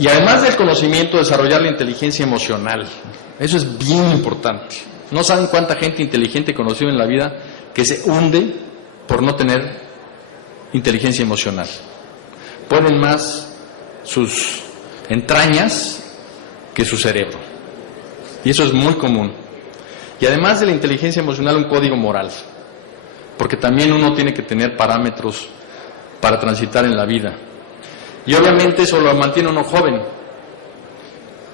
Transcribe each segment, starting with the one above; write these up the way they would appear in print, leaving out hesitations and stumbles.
Y además del conocimiento, desarrollar la inteligencia emocional. Eso es bien importante. No saben cuánta gente inteligente he conocido en la vida que se hunde por no tener inteligencia emocional. Ponen más sus entrañas que su cerebro. Y eso es muy común. Y además de la inteligencia emocional, un código moral. Porque también uno tiene que tener parámetros para transitar en la vida. Y obviamente eso lo mantiene uno joven,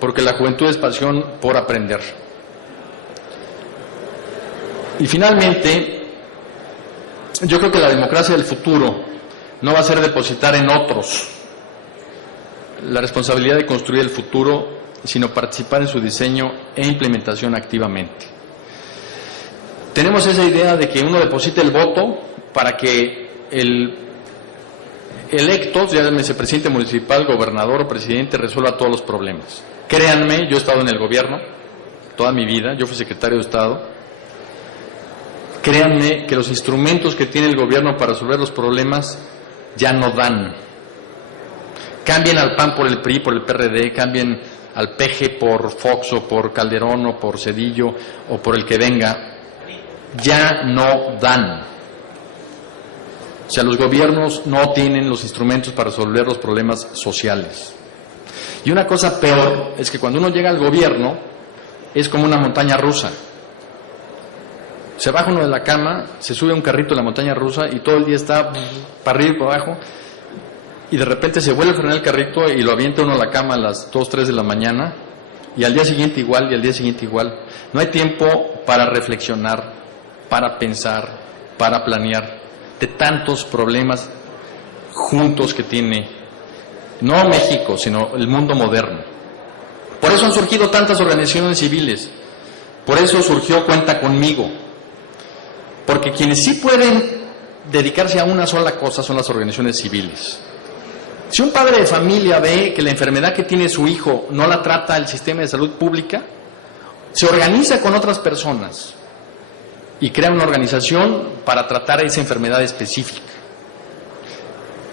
porque la juventud es pasión por aprender. Y finalmente, yo creo que la democracia del futuro no va a ser depositar en otros la responsabilidad de construir el futuro, sino participar en su diseño e implementación activamente. Tenemos esa idea de que uno deposite el voto para que el electo, ya llámese presidente municipal, gobernador o presidente, resuelva todos los problemas. Créanme, yo he estado en el gobierno toda mi vida, yo fui secretario de Estado. Créanme que los instrumentos que tiene el gobierno para resolver los problemas ya no dan. Cambien al PAN por el PRI, por el PRD, cambien al PG por Fox o por Calderón o por Zedillo o por el que venga, ya no dan. O sea, los gobiernos no tienen los instrumentos para resolver los problemas sociales. Y una cosa peor es que cuando uno llega al gobierno es como una montaña rusa. Se baja uno de la cama, se sube a un carrito de la montaña rusa y todo el día está para arriba y para abajo, y de repente se vuelve a frenar el carrito y lo avienta uno a la cama a las 2, 3 de la mañana, y al día siguiente igual, y al día siguiente igual. No hay tiempo para reflexionar, para pensar, para planear, de tantos problemas juntos que tiene, no México, sino el mundo moderno. Por eso han surgido tantas organizaciones civiles, por eso surgió Cuenta Conmigo, porque quienes sí pueden dedicarse a una sola cosa son las organizaciones civiles. Si un padre de familia ve que la enfermedad que tiene su hijo no la trata el sistema de salud pública, se organiza con otras personas y crea una organización para tratar esa enfermedad específica.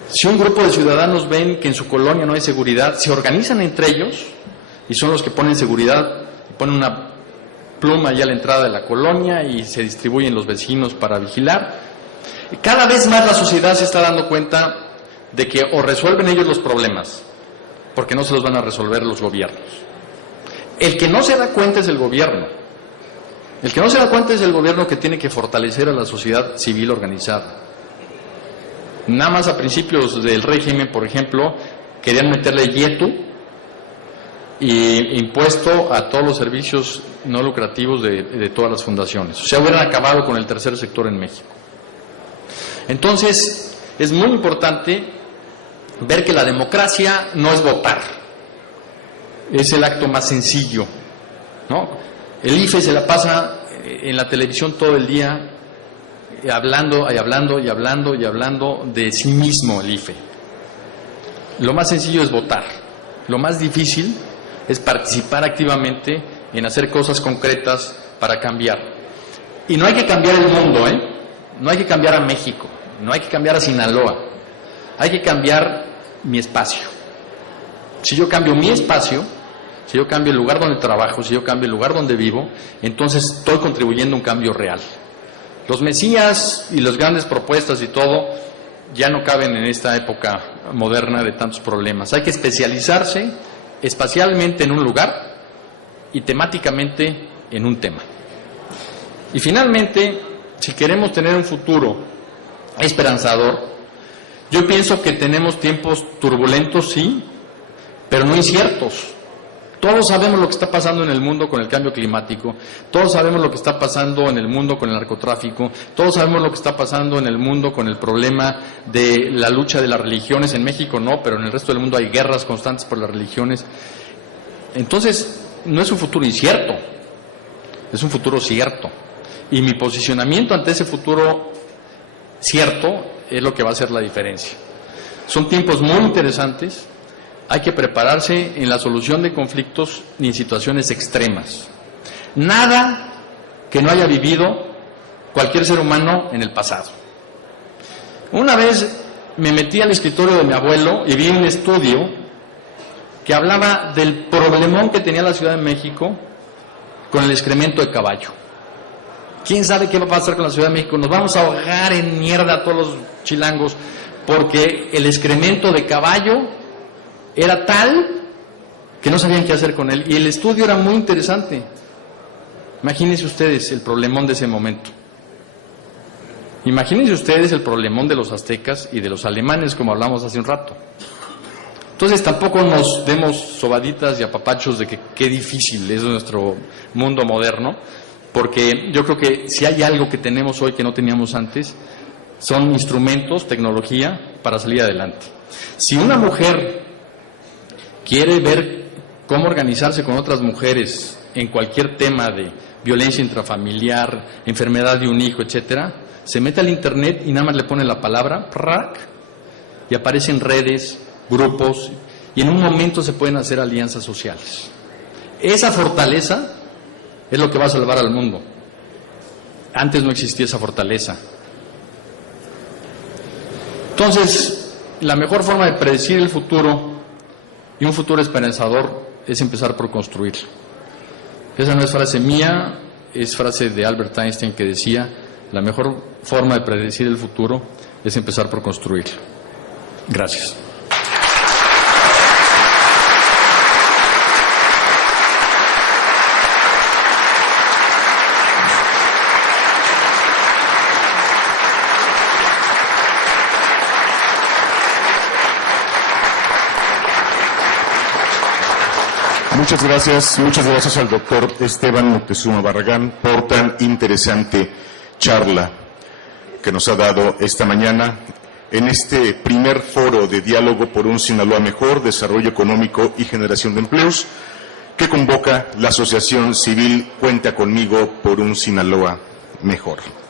Si un grupo de ciudadanos ven que en su colonia no hay seguridad, se organizan entre ellos y son los que ponen seguridad, ponen una pluma ya a la entrada de la colonia y se distribuyen los vecinos para vigilar. Cada vez más la sociedad se está dando cuenta de que o resuelven ellos los problemas, porque no se los van a resolver los gobiernos. El que no se da cuenta es el gobierno. El que no se da cuenta es el gobierno, que tiene que fortalecer a la sociedad civil organizada. Nada más a principios del régimen, por ejemplo, querían meterle IETU y impuesto a todos los servicios no lucrativos de todas las fundaciones. O sea, hubieran acabado con el tercer sector en México. Entonces, es muy importante ver que la democracia no es votar, es el acto más sencillo, ¿no? El IFE se la pasa en la televisión todo el día hablando y hablando y hablando y hablando de sí mismo el IFE. Lo más sencillo es votar, lo más difícil es participar activamente en hacer cosas concretas para cambiar. Y no hay que cambiar el mundo, no hay que cambiar a México, no hay que cambiar a Sinaloa, hay que cambiar mi espacio. Si yo cambio mi espacio, si yo cambio el lugar donde trabajo, si yo cambio el lugar donde vivo, entonces estoy contribuyendo a un cambio real. Los mesías y las grandes propuestas y todo ya no caben en esta época moderna de tantos problemas. Hay que especializarse espacialmente en un lugar y temáticamente en un tema. Y finalmente, si queremos tener un futuro esperanzador, yo pienso que tenemos tiempos turbulentos, sí, pero no inciertos. Todos sabemos lo que está pasando en el mundo con el cambio climático, todos sabemos lo que está pasando en el mundo con el narcotráfico, todos sabemos lo que está pasando en el mundo con el problema de la lucha de las religiones. En México no, pero en el resto del mundo hay guerras constantes por las religiones. Entonces, no es un futuro incierto, es un futuro cierto. Y mi posicionamiento ante ese futuro cierto es lo que va a hacer la diferencia. Son tiempos muy interesantes. Hay que prepararse en la solución de conflictos y en situaciones extremas. Nada que no haya vivido cualquier ser humano en el pasado. Una vez me metí al escritorio de mi abuelo y vi un estudio que hablaba del problemón que tenía la Ciudad de México con el excremento de caballo. ¿Quién sabe qué va a pasar con la Ciudad de México? Nos vamos a ahogar en mierda a todos los chilangos, porque el excremento de caballo era tal que no sabían qué hacer con él. Y el estudio era muy interesante. Imagínense ustedes el problemón de ese momento. Imagínense ustedes el problemón de los aztecas y de los alemanes, como hablamos hace un rato. Entonces tampoco nos demos sobaditas y apapachos de que qué difícil es nuestro mundo moderno, porque yo creo que si hay algo que tenemos hoy que no teníamos antes, son instrumentos, tecnología para salir adelante. Si una mujer quiere ver cómo organizarse con otras mujeres en cualquier tema de violencia intrafamiliar, enfermedad de un hijo, etcétera, se mete al internet y nada más le pone la palabra ¡prac! Y aparecen redes, grupos, y en un momento se pueden hacer alianzas sociales. Esa fortaleza es lo que va a salvar al mundo. Antes no existía esa fortaleza. Entonces, la mejor forma de predecir el futuro y un futuro esperanzador es empezar por construirlo. Esa no es frase mía, es frase de Albert Einstein, que decía: la mejor forma de predecir el futuro es empezar por construirlo. Gracias. Muchas gracias al doctor Esteban Moctezuma Barragán por tan interesante charla que nos ha dado esta mañana en este primer foro de diálogo por un Sinaloa mejor, desarrollo económico y generación de empleos, que convoca la Asociación Civil Cuenta Conmigo por un Sinaloa Mejor.